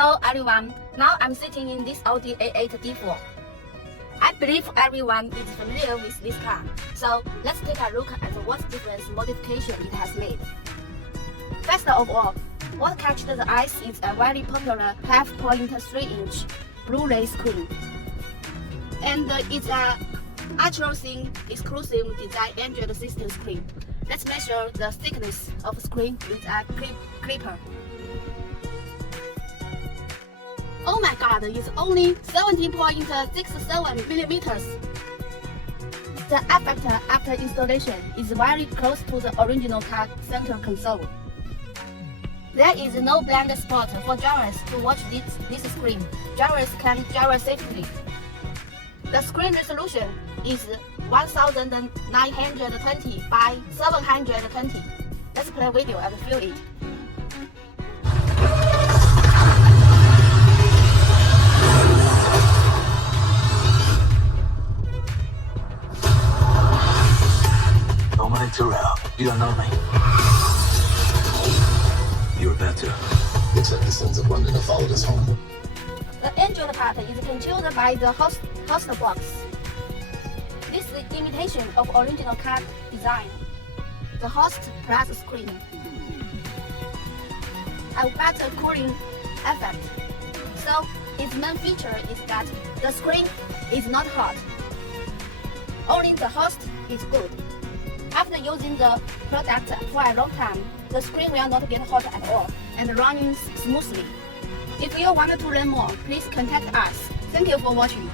Hello everyone, now I'm sitting in this Audi A8 D4. I believe everyone is familiar with this car, so let's take a look at what different modification it has made. First of all, what catches the eye is a very popular 12.3-inch Blu-ray screen. And it's a ultra-thin exclusive design Android system screen. Let's measure the thickness of the screen with a clipper. Oh my god, it's only 17.67 millimeters. The effect after installation is very close to the original car center console. There is no blind spot for drivers to watch this screen. Drivers can drive safely. The screen resolution is 1920 by 720. Let's play a video and feel it. You don't know me. You're about to accept the sins of London that followed us home. The Android part is controlled by the host box. This is imitation of original car design. The host plus screen. A better cooling effect. So its main feature is that the screen is not hot. Only the host is good. After using the product for a long time, the screen will not get hot at all and running smoothly. If you want to learn more, please contact us. Thank you for watching.